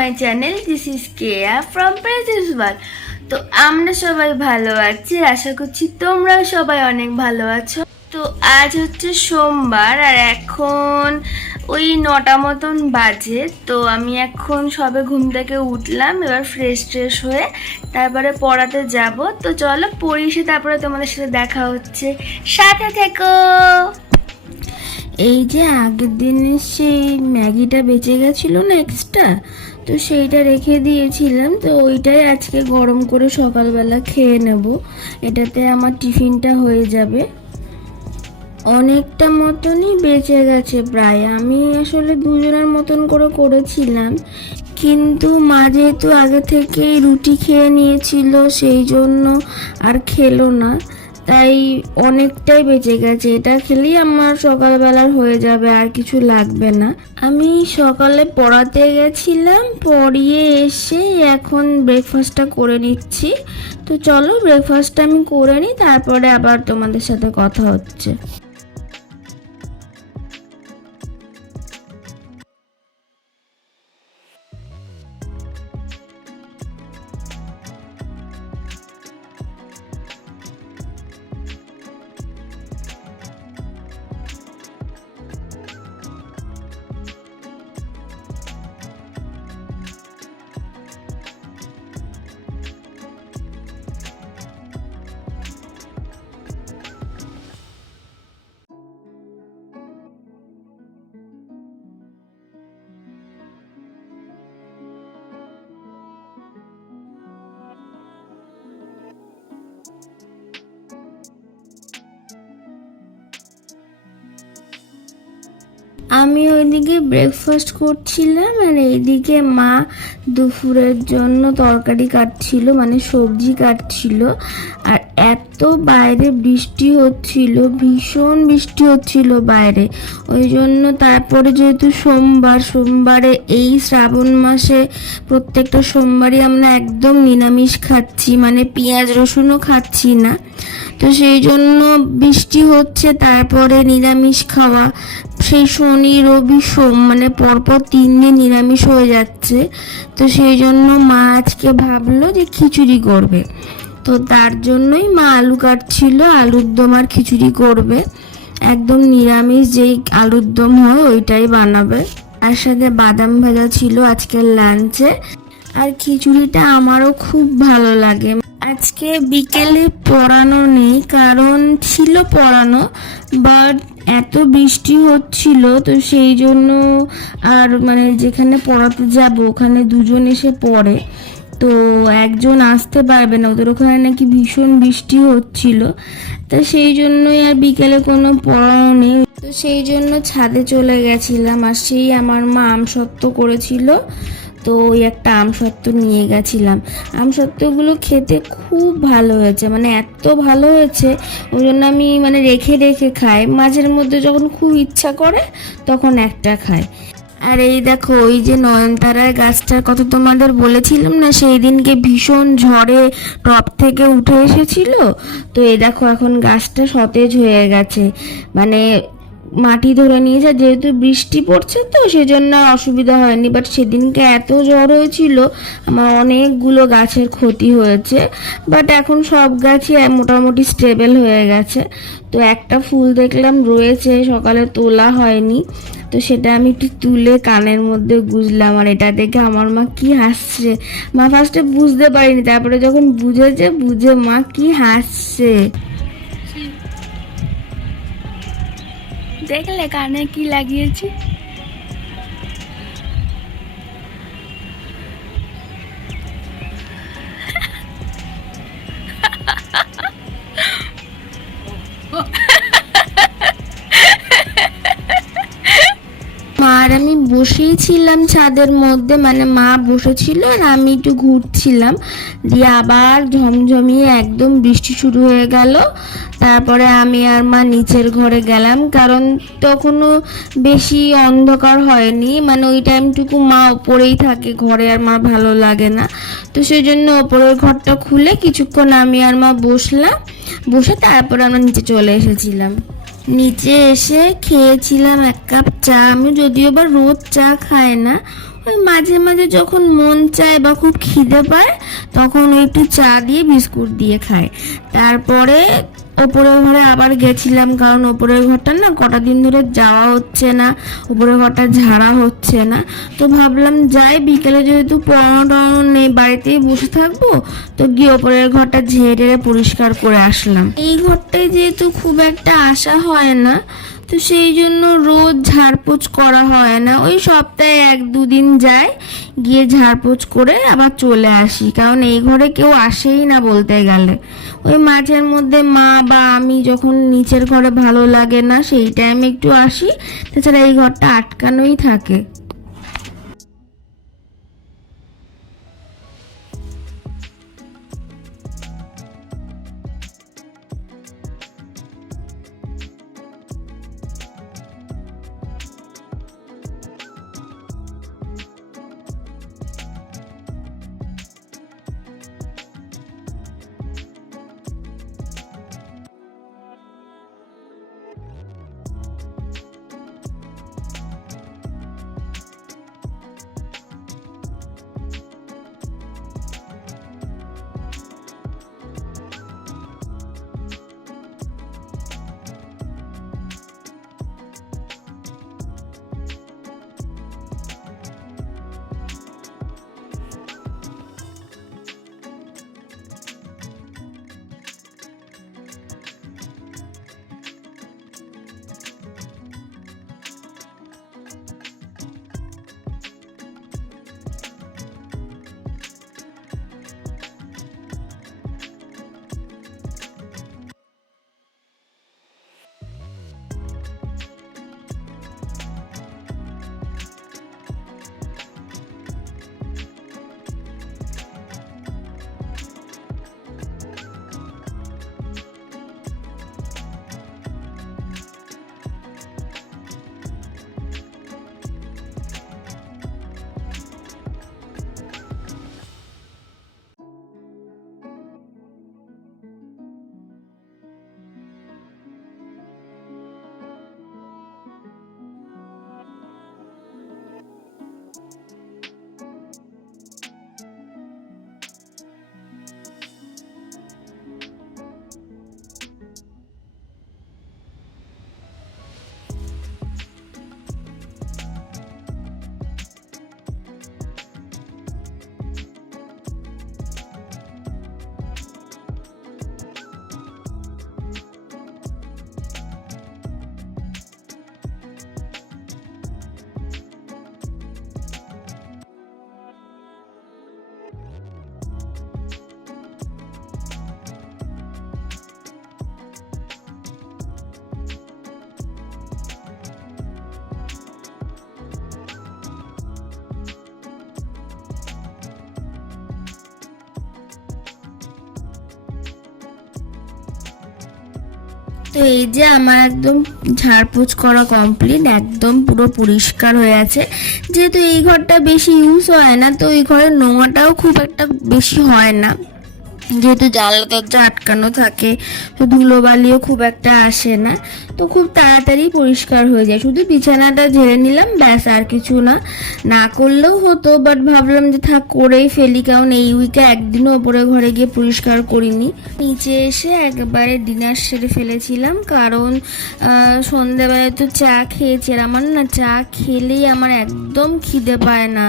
My channel, this is Keya from princess world. তো আমরা সবাই ভালো আছি, আশা করছি তোমরাও সবাই অনেক ভালো আছো। তো আজ হচ্ছে সোমবার আর এখন ওই 9টা মতন বাজে। তো আমি এখন সবে ঘুম থেকে উঠলাম, এবার ফ্রেশ হয়ে তারপরে পড়াতে যাব। তো চলো পড়ি, এসে তারপরে তোমাদের সাথে দেখা হচ্ছে, সাথে থেকো। এই যে আগের দিনে সেই ম্যাগিটা বেঁচে গেছিলো না এক্সট্রা, তো সেইটা রেখে দিয়েছিলাম, তো ওইটাই আজকে গরম করে সকালবেলা খেয়ে নেব। এটাতে আমার টিফিনটা হয়ে যাবে। অনেকটা মতনই বেঁচে গেছে প্রায়। আমি আসলে দুজনের মতন করে করেছিলাম, কিন্তু মা যেহেতু আগে থেকেই রুটি খেয়ে নিয়েছিল সেই জন্য আর খেলো না, তাই অনেকটাই বেঁচে গেছে। এটা খেলেই আমার সকালবেলার হয়ে যাবে, আর কিছু লাগবে না। আমি সকালে পড়াতে গেছিলাম, পড়িয়ে এসে এখন ব্রেকফাস্টটা করে নিচ্ছি। তো চলো ব্রেকফাস্টটা আমি করে নিই, তারপরে আবার তোমাদের সাথে কথা হচ্ছে। আমি ওইদিকে ব্রেকফাস্ট করছিলাম আর এইদিকে মা দুপুরের জন্য তরকারি কাটছিল, মানে সবজি কাটছিল। আর এত বাইরে বৃষ্টি হচ্ছিল, ভীষণ বৃষ্টি হচ্ছিল বাইরে। ওই জন্য তারপরে যেহেতু সোমবারে এই শ্রাবণ মাসে প্রত্যেকটা সোমবারই আমরা একদম নিরামিষ খাচ্ছি, মানে পেঁয়াজ রসুনও খাচ্ছি না। তো সেই জন্য বৃষ্টি হচ্ছে, তারপরে নিরামিষ খাওয়া, সেই শনি রবি সোম মানে পরপর 3 দিন নিরামিষ হয়ে যাচ্ছে। তো সেই জন্য মা আজকে ভাবলো যে খিচুড়ি করবে। তো তার জন্যই মা আলু কাটছিল, আলুর দম আর খিচুড়ি করবে। একদম নিরামিষ যেই আলুর দম হয় ওইটাই বানাবে। আর সাথে বাদাম ভাজা ছিল আজকের লাঞ্চে। আর খিচুড়িটা আমারও খুব ভালো লাগে। আজকে বিকেলে পড়ানো নেই, কারণ ছিল পড়ানো, বাট এত বৃষ্টি হচ্ছিল, তো সেই জন্য আর মানে যেখানে পড়াতে যাব ওখানে দুজন এসে পড়ে, তো একজন আসতে পারবে না, ওদের ওখানে নাকি ভীষণ বৃষ্টি হচ্ছিল। তো সেই জন্যই আর বিকেলে কোনো পড়ানো নেই। তো সেই জন্য ছাদে চলে গেছিলাম, আর সেই আমার মা আমসত্ত্ব করেছিল, তো ওই একটা আমসত্ত্ব নিয়ে গেছিলাম। আমসত্ত্বগুলো খেতে খুব ভালো হয়েছে, মানে এত ভালো হয়েছে, ওই জন্য আমি মানে রেখে খাই। মাঝের মধ্যে যখন খুব ইচ্ছা করে তখন একটা খাই। আর এই দেখো, ওই যে নয়নতারার গাছটার কথা তোমাদের বলেছিলাম না, সেই দিনকে ভীষণ ঝড়ে টপ থেকে উঠে এসেছিল। তো এই দেখো এখন গাছটা সতেজ হয়ে গেছে, মানে মাটি ধরে নিয়েছে, যেহেতু বৃষ্টি পড়ছে তো সেজন্য আর অসুবিধা হয়নি। বাট সেদিনকে এত ঝড় হয়েছিল, আমার অনেকগুলো গাছের ক্ষতি হয়েছে। বাট এখন সব গাছই মোটামুটি স্টেবল হয়ে গেছে। তো একটা ফুল দেখলাম রয়েছে, সকালে তোলা হয়নি, তো সেটা আমি একটু তুলে কানের মধ্যে গুঁজলাম। আর এটা দেখে আমার মা কি হাসছে। মা ফার্স্টে বুঝতে পারিনি, তারপরে যখন বুঝে মা কি হাসছে। দেখলে কানে কি লাগিয়েছি? আর আমি বসেই ছিলাম ছাদের মধ্যে, মানে মা বসেছিল আর আমি একটু ঘুরছিলাম, দিয়ে আবার ঝমঝমিয়ে একদম বৃষ্টি শুরু হয়ে গেল। তারপরে আমি আর মা নিচের ঘরে গেলাম, কারণ তখনও বেশি অন্ধকার হয়নি, মানে ওই টাইমটুকু মা ওপরেই থাকে ঘরে, আর মার ভালো লাগে না। তো সেই জন্য ওপরের ঘরটা খুলে কিছুক্ষণ আমি আর মা বসে তারপরে আমরা নিচে চলে এসেছিলাম। নিচে এসে খেয়েছিলাম 1 কাপ চা। আমি যদিও বা রোজ চা খাই না, ওই মাঝে মাঝে যখন মন চায় বা খুব খিদে পায় তখন ওই একটু চা দিয়ে বিস্কুট দিয়ে খায়। তারপরে ওপরের ঘরে আবার গেছিলাম, কারণ ওপরের ঘরটা না কটা দিন ধরে যাওয়া হচ্ছে না, ওপরের ঘরটা ঝাড়া হচ্ছে না। তো ভাবলাম যাই, বিকেলে যেহেতু পড়ানো টড়ানো নেই, বাড়িতেই বসে থাকবো, তো গিয়ে ওপরের ঘরটা ঝেড়ে পরিষ্কার করে আসলাম। এই ঘরটায় যেহেতু খুব একটা আসা হয় না, তো সেই জন্য রোজ ঝাড়পোছ করা হয় না, ওই সপ্তাহে 1-2 দিন যায়, গিয়ে ঝাড়পোছ করে আবার চলে আসি। কারণ এই ঘরে কেউ আসেই না বলতে গেলে, ওই মাঝের মধ্যে মা বা আমি যখন নিচের ঘরে ভালো লাগে না সেই টাইমে একটু আসি, তাছাড়া এই ঘরটা আটকানোই থাকে। তো এই যে আমার একদম ঝাড়পোছ করা কমপ্লিট, একদম পুরো পরিষ্কার হয়ে আছে। যেহেতু এই ঘরটা বেশি ইউজ হয় না, তো এই ঘরের নোংরাটাও খুব একটা বেশি হয় না, যেহেতু জানলা দরজা আটকানো থাকে, তো ধুলোবালিও খুব একটা আসে না, তো খুব তাড়াতাড়ি পরিষ্কার হয়ে যায়। শুধু বিছানাটা ঝেড়ে নিলাম, ব্যাস, আর কিছু না। না করলেও হতো, বাট ভাবলাম যে থাক, করেই ফেলি, কারণ এই উইকে একদিনও ওপরে ঘরে গিয়ে পরিষ্কার করিনি। নিচে এসে একবারে ডিনার সেরে ফেলেছিলাম, কারণ সন্ধ্যাবেলায় তো চা খেয়েছি, আর আমার না চা খেলেই আমার একদম খিদে পায় না,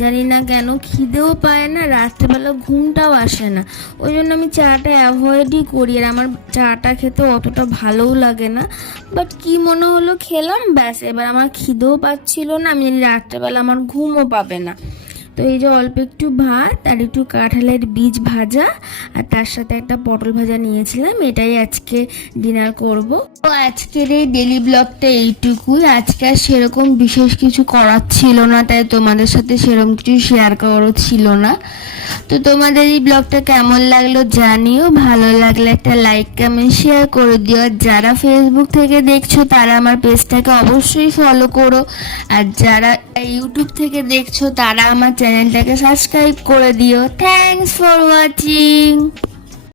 জানি না কেন, খিদেও পায় না, রাত্রেবেলা ঘুমটাও আসে না, ওই জন্য আমি চাটা অ্যাভয়েডই করি। আর আমার চাটা খেতে অতটা ভালোও লাগে না, বাট কি মনে হলো খেলাম, ব্যাস, এবার আমার খিদেও পাচ্ছিল না, আমি জানি রাত্রেবেলা আমার ঘুমও পাবে না। তো এই যে অল্প একটু ভাত আর একটু কাঁঠালের বীজ ভাজা আর তার সাথে একটা পটল ভাজা নিয়েছিলাম, এটাই আজকে ডিনার করব। তো আজকের এই ডেলি ব্লগটা এইটুকুই। আজকে আর সেরকম বিশেষ কিছু করার ছিল না, তাই তোমাদের সাথে সেরকম কিছু শেয়ার করারও ছিল না। তো তোমাদের এই ব্লগটা কেমন লাগলো জানিও, ভালো লাগলে একটা লাইক কমেন্ট শেয়ার করে দিও। আর যারা ফেসবুক থেকে দেখছো তারা আমার পেজটাকে অবশ্যই ফলো করো, আর যারা ইউটিউব থেকে দেখছো তারা আমার চ্যানেলটাকে সাবস্ক্রাইব করে দিও। Thanks for watching.